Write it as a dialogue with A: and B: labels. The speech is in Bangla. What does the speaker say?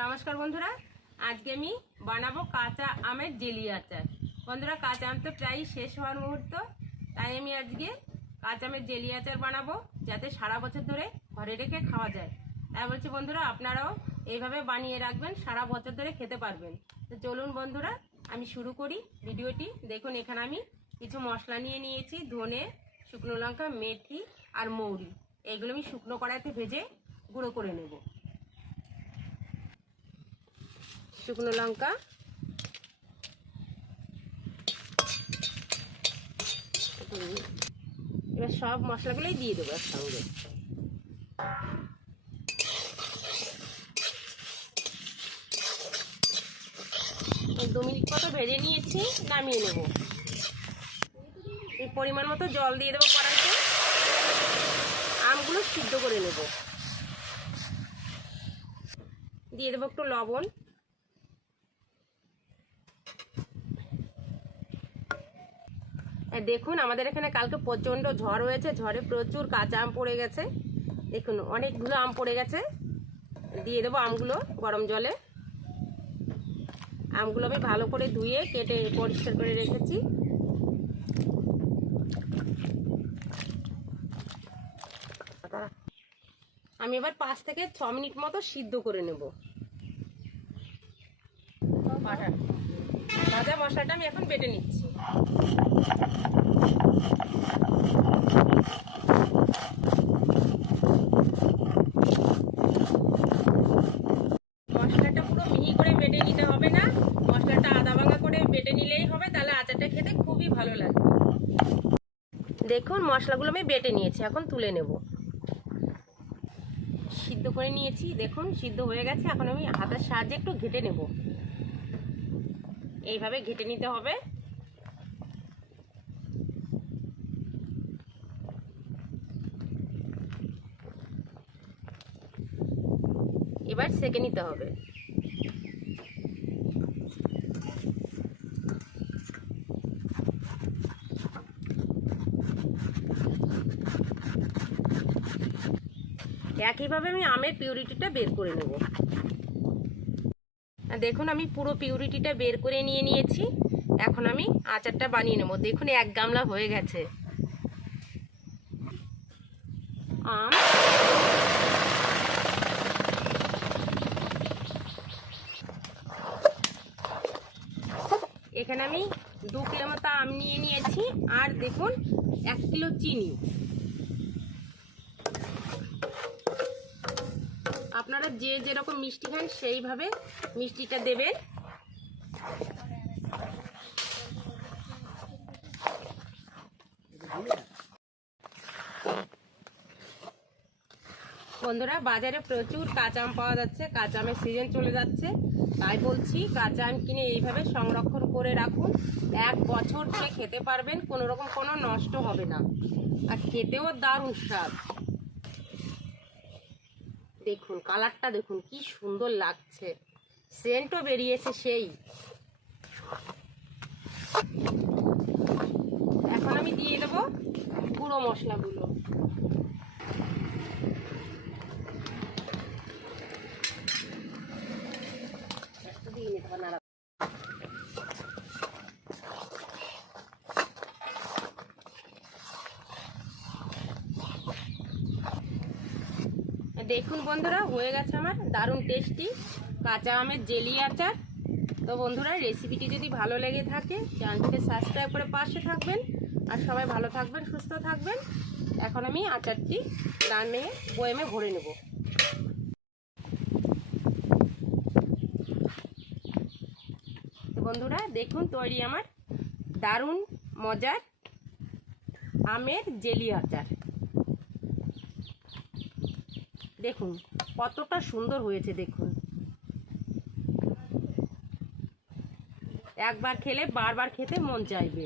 A: নমস্কার বন্ধুরা, আজকে আমি বানাবো কাঁচা আমের জেলি আচার। বন্ধুরা, কাঁচা আম তো প্রায় শেষ হওয়ার মুহূর্ত, তাই আমি আজকে কাঁচা আমের জেলি আচার বানাবো, যাতে সারা বছর ধরে ঘরে রেখে খাওয়া যায়। তাই বলছি বন্ধুরা, আপনারাও এইভাবে বানিয়ে রাখবেন, সারা বছর ধরে খেতে পারবেন। তো চলুন বন্ধুরা, আমি শুরু করি ভিডিওটি। দেখুন, এখানে আমি কিছু মশলা নিয়ে নিয়েছি, ধনে, শুকনো লঙ্কা, মেথি আর মৌরি। এইগুলো আমি শুকনো কড়াইতে ভেজে গুঁড়ো করে নেব। শুকনো লঙ্কা। এবার সব মশলাগুলোই দিয়ে দেবো একসঙ্গে। দু মিনিট মতো ভেজে নিয়েছি, নামিয়ে নেব। পরিমাণ মতো জল দিয়ে দেবো কড়াইতে। আমগুলো সিদ্ধ করে নেব। দিয়ে দেবো একটু লবণ। দেখুন, আমাদের এখানে কালকে প্রচণ্ড ঝড় হয়েছে। ঝড়ে প্রচুর কাঁচা আম পড়ে গেছে। দেখুন, অনেকগুলো আম পড়ে গেছে। দিয়ে দেবো আমগুলো গরম জলে। আমগুলো আমি ভালো করে ধুয়ে কেটে পরিষ্কার করে রেখেছি। আমি এবার পাঁচ থেকে ছ মিনিট মতো সিদ্ধ করে নেব। ভাজা মশলাটা আমি এখন বেটে নিচ্ছি। মশলাটা পুরো মিহি করে বেটে নিতে হবে না। মশলাটা আদা ভাঙা করে বেটে নিলেই হবে, তাহলে আচারটা খেতে খুবই ভালো লাগবে। দেখুন, মশলাগুলো আমি বেটে নিয়েছি, এখন তুলে নেব। সিদ্ধ করে নিয়েছি, দেখুন, সিদ্ধ হয়ে গেছে, এখন আমি হাতের সাহায্যে একটু ঘেটে নেব। এইভাবে ঘেটে নিতে হবে। এবার সেকে নিতে হবে। একইভাবে আমি আমের পিউরিটিটা বের করে নেব। দেখুন, আমি পুরো পিউরিটিটা বের করে নিয়ে নিয়েছি। এখন আমি আচারটা বানিয়ে নেব। দেখুন, এক গামলা হয়ে গেছে। আম। এখানে আমি দু কিলো মতো আম নিয়ে নিয়েছি। আর দেখুন, এক কিলো চিনি। যে যেরকম মিষ্টি খান, সেইভাবে মিষ্টিটা দেবেন। বন্ধুরা, বাজারে প্রচুর কাঁচা আম পাওয়া যাচ্ছে কাঁচা আমের সিজন চলে যাচ্ছে। তাই বলছি কাঁচা আম কিনে এইভাবে সংরক্ষণ করে রাখুন। এক বছর ধরে খেতে পারবেন কোনো রকম কোনো নষ্ট হবে না। আর খেতেও দারুণ স্বাদ। দেখুন, কালারটা দেখুন, কি সুন্দর লাগছে। সেন্টও বেরিয়েছে সেই। এখন আমি দিয়ে দেবো গুঁড়ো মশলাগুলো। দিয়ে নিতে দেখুন বন্ধুরা, হয়ে গেছে আমার দারুণ টেস্টি কাঁচা আমের জেলি আচার। তো বন্ধুরা রেসিপিটি যদি ভালো লেগে থাকে চ্যানেলটিকে সাবস্ক্রাইব করে পাশে থাকবেন। আর সবাই ভালো থাকবেন, সুস্থ থাকবেন। এখন আমি আচারটি নামে বয়েমে ভরে নেব। বন্ধুরা, দেখুন তৈরি আমার দারুণ মজার আমের জেলি আচার। দেখুন কতটা সুন্দর হয়েছে দেখুন। একবার খেলে বারবার খেতে মন চাইবে।